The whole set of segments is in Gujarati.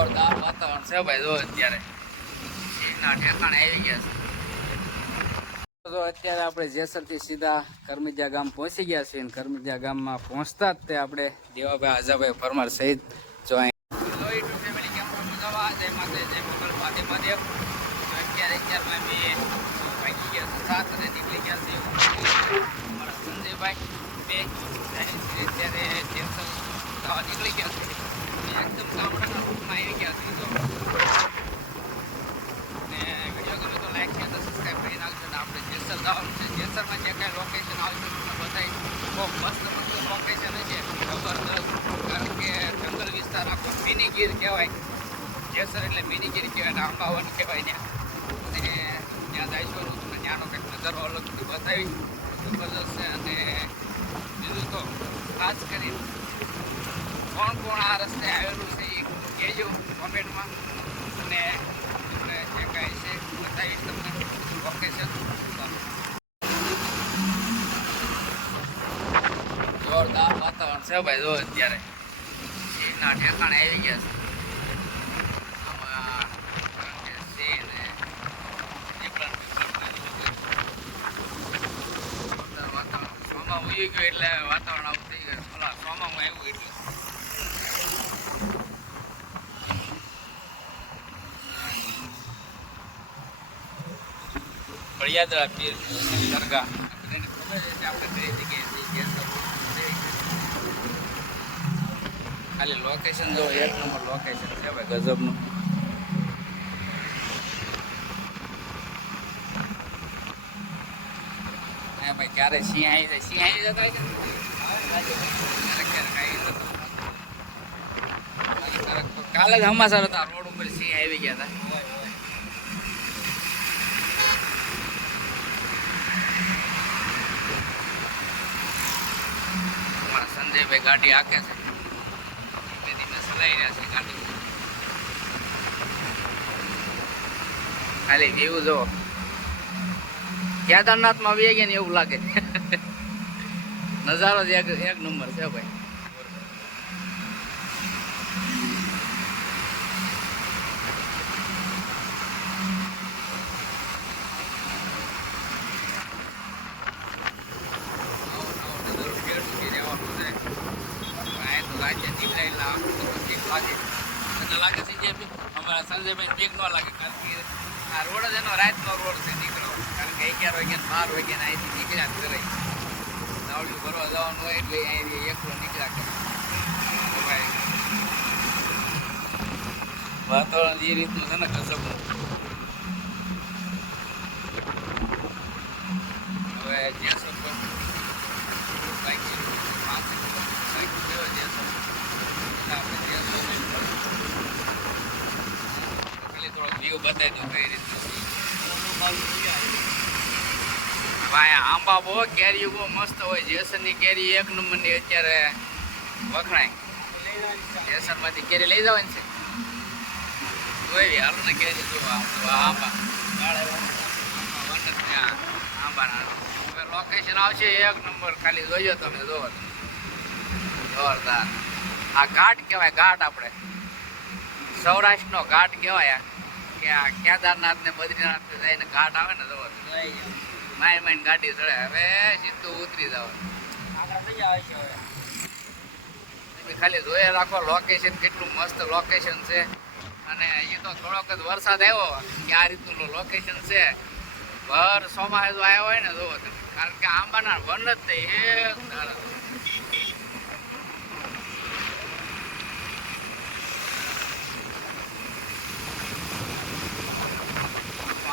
જોરદાર વાતાવરણ છે ભાઈ, જો અત્યારે. સિંહના ઠેકાણે આવી ગયા છે. અત્યારે આપણે જેસરથી સીધા કરમિજા ગામ પહોંચી ગયા છીએ અને ગામ ગામમાં પહોંચતા જ તે આપણે દેવાભાઈ આઝાભાઈ પરમાર સહિત જો સંજયભાઈ, બે. અત્યારે નીકળી ગયા છે જેસરમાં જે કાંઈ લોકેશન આવશે તમને બતાવી બહુ મસ્ત મસ્ત લોકેશન છે કારણ કે જંગલ વિસ્તાર આખો મિની કહેવાય જેસર એટલે મિની ગીર કહેવાય આંબાવન કહેવાય ને ત્યાં જઈશું તમને ત્યાંનો કંઈક નજારો અલગથી બતાવી જબરદસ્ત છે અને બીજું તો ખાસ કરીને કોણ કોણ આ રસ્તે આવેલું છે એ કહેજો કોમેન્ટમાં. અને આપણે જે કાંઈ છે બતાવીશ તમને. લોકેશન જોરદાર વાતાવરણ છે ભાઈ, જો અત્યારે. સિંહના ઠેકાણે આવી ગયા છે. વાતાવરણ સોમાં એટલે વાતાવરણ આવું થઈ ગયું. સોમામાં આવ્યું એટલે. ફળિયાદરા રાખીએ. દરગાહ. ખાલી લોકેશન જો એક નંબર લોકેશન છે ભાઈ, ગજબનું. ભાઈ, ક્યારે સિંહ આવી જાય સિંહ આવી જતા? ક્યારેક ક્યારેક આવી જતા કાલે જ હમાસર હતા રોડ ઉપર સિંહ આવી ગયા હતા સંજયભાઈ ગાડી હાકે છે. ધીમે ધીમે ચલાવી રહ્યા છે ગાડી. ખાલી વ્યૂ જો કેદારનાથમાં આવી ગયા ને એવું લાગે. નજારો જ એક નંબર છે ભાઈ લાગે છે જે અમારા રાતનો રોડ છે નીકળો કારણ કે અગિયાર વાગ્યા બાર વાગ્યા અહીંથી નીકળ્યા કરે નાવડિયું ભરવા જવાનું હોય એટલે અહીંથી એકલો નીકળ્યા કરે ભાઈ, વાતાવરણ જે રીતનું છે ને ગજબનું. હવે જેસર પર બાઈક માથે બાઈક જેવો જેસર એટલે આપણે જેસર ખાલી થોડોક વ્યૂ બતાવી દઉં કઈ રીતનું છે ભાઈ આંબા બહુ કેરી બહુ મસ્ત હોય. જેસરની કેરી એક નંબરની અત્યારે વખણાય. જેસરમાંથી કેરી લઈ જવાની છે. જોઈ હાલો ને કેરી જો આંબા. આંબાના. લોકેશન આવશે એક નંબર ખાલી જોયો તમે, જોવો જોરદાર. આ ઘાટ કહેવાય, ઘાટ આપણે. સૌરાષ્ટ્રનો ઘાટ કહેવાય. કે આ કેદારનાથ ને બદ્રીનાથ જઈને ઘાટ આવે ને, જોવો માય માઇન ગાડી ચડે. હવે સીધું ઉતરી જાવ. ખાલી જોઈ રાખો લોકેશન કેટલું મસ્ત લોકેશન છે. અને એ તો થોડોક જ વરસાદ આવ્યો કે આ રીતનું લોકેશન છે. ભર સોમાં જો આવ્યો હોય ને જોવો તમે. કારણ કે આંબાના વન જ એક ધારા.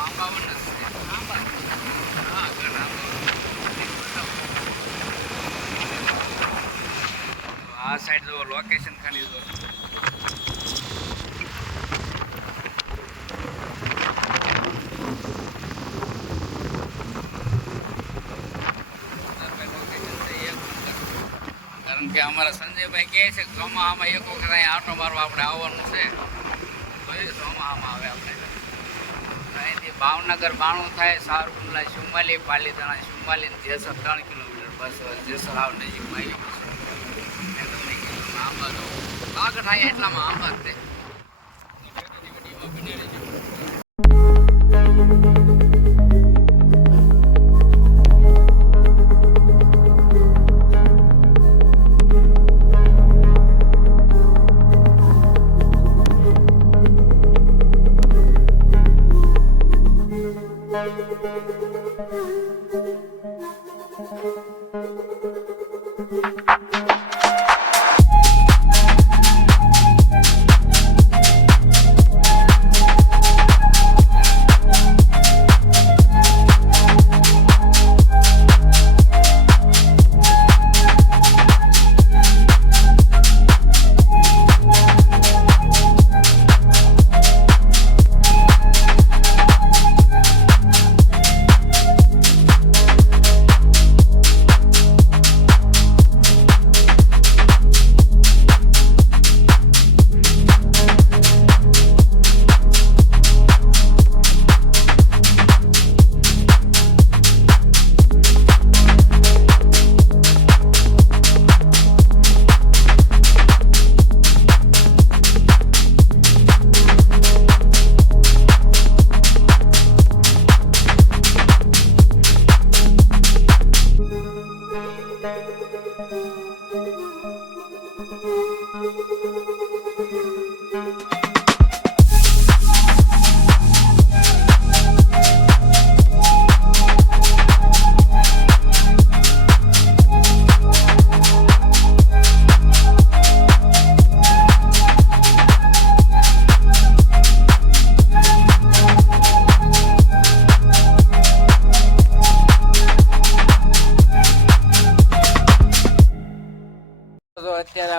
આંબા વન જ છે આંબા હા ઘણા આંબા. સાઈડ જો લોકેશન ખાલી જો કારણ કે અમારા સંજયભાઈ કહે છે ચોમાહામાં એક વખત અહીંયા આટો મારવા આપણે આવવાનું છે તો એ ચોમાહામાં આવે આપણે અહીંથી ભાવનગર બાણું થાય સારકુંડલા સુમાલી પાલીતાણા ને જેસર ત્રણ કિલોમીટર બસ જેસર આવ નજીકમાં આવી આંબા તો કાગળ થાય એટલામાં આંબા જ છે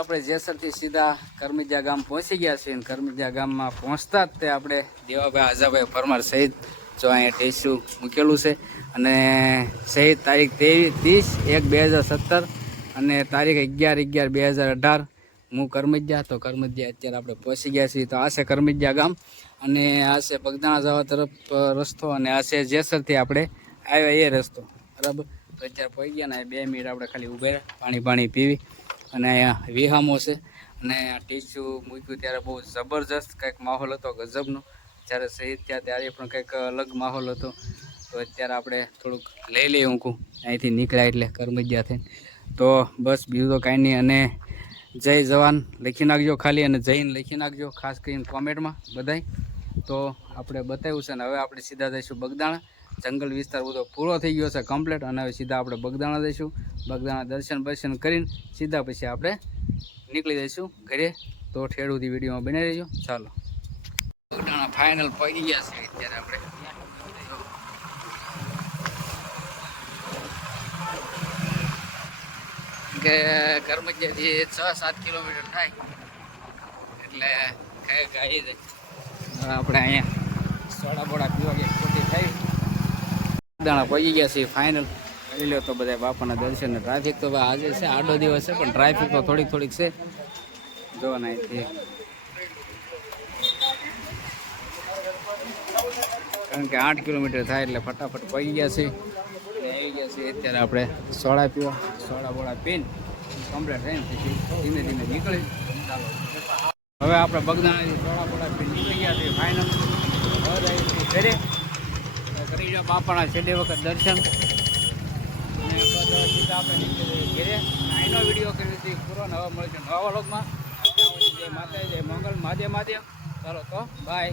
આપણે જેસરથી સીધા કરમિજા ગામ પહોંચી ગયા છીએ અને કરમિજા ગામમાં પહોંચતા જ તે આપણે દેવાભાઈ આઝાભાઈ પરમાર સહિત જો અહીંયા ટેસ્યુ મૂકેલું છે અને સહિત તારીખ ત્રેવીસ, ત્રીસ, એક બે હજાર સત્તર અને તારીખ અગિયાર અગિયાર બે હજાર અઢાર. હું કરમજ્યા તો કરમજ્યા અત્યારે આપણે પહોંચી ગયા છીએ. તો આ છે કરમજ્યા ગામ અને આ છે પગદાણા જવા તરફ રસ્તો અને આ છે જેસરથી આપણે આવ્યા એ રસ્તો. બરાબર? તો અત્યારે પહોંચી ગયા ને બે મિનિટ આપણે ખાલી ઉભે પાણી પાણી પીવી. અને અહીંયા વિહામો છે. અને ટીસ્યુ મૂક્યું ત્યારે બહુ જબરજસ્ત કંઈક માહોલ હતો ગજબનો. જ્યારે શહીદ થયા ત્યારે પણ કંઈક અલગ માહોલ હતો. તો અત્યારે આપણે થોડુંક લઈ લઈએ ઊંકું અહીંથી નીકળ્યા એટલે કરમજ્યા થઈને. તો બસ બીજું તો કાંઈ નહીં. અને જય જવાન લખી નાખજો ખાલી અને જઈને લખી નાખજો, ખાસ કરીને કોમેન્ટમાં બધાય. તો આપણે બતાવ્યું છે ને હવે આપણે સીધા જઈશું બગદાણા. જંગલ વિસ્તાર બધો પૂરો થઈ ગયો છે કમ્પ્લીટ અને હવે સીધા આપણે બગદાણા જઈશું બગદાણા દર્શન બર્શન કરીને સીધા પછી આપણે નીકળી જઈશું ઘરે. તો ઠેડુથી વિડીયોમાં બનાવી રહેજો ચાલો. બગદાણા ફાઇનલ પહોંચી ગયા છે અત્યારે આપણે. કે કર્મચારી છ સાત કિલોમીટર થાય. એટલે ગાઈ જાય આપણે અહીંયા સોડા બોડા પીવા ગયા ખોટી થઈ. દાણા પહોંચી ગયા છીએ ફાઇનલ લઈ લો તો બધા બાપાના દર્શન ટ્રાફિક તો આજે છે, આડો દિવસ છે, પણ ટ્રાફિક તો થોડીક થોડીક છે. જોવાના અહીંથી. કારણ કે આઠ કિલોમીટર થાય એટલે ફટાફટ પહોંચી ગયા છે અને આવી ગયા છે અત્યારે આપણે સોડા પીવા. સોડા બોડા પીને કમ્પ્લેટ થઈને પછી ધીમે ધીમે નીકળી હવે આપણે બગદાણાથી સોડા બોડા પીને નીકળી ગયા છે ફાઇનલ ઘરે કરી લો બાપાના છેલ્લે વખત દર્શન. અને જઈએ વીડિયો કર્યો હતી પૂરો નવા મળશે નવા વ્લોગમાં. જય મંગલ માધ્યમ માધ્યમ ચાલો તો બાય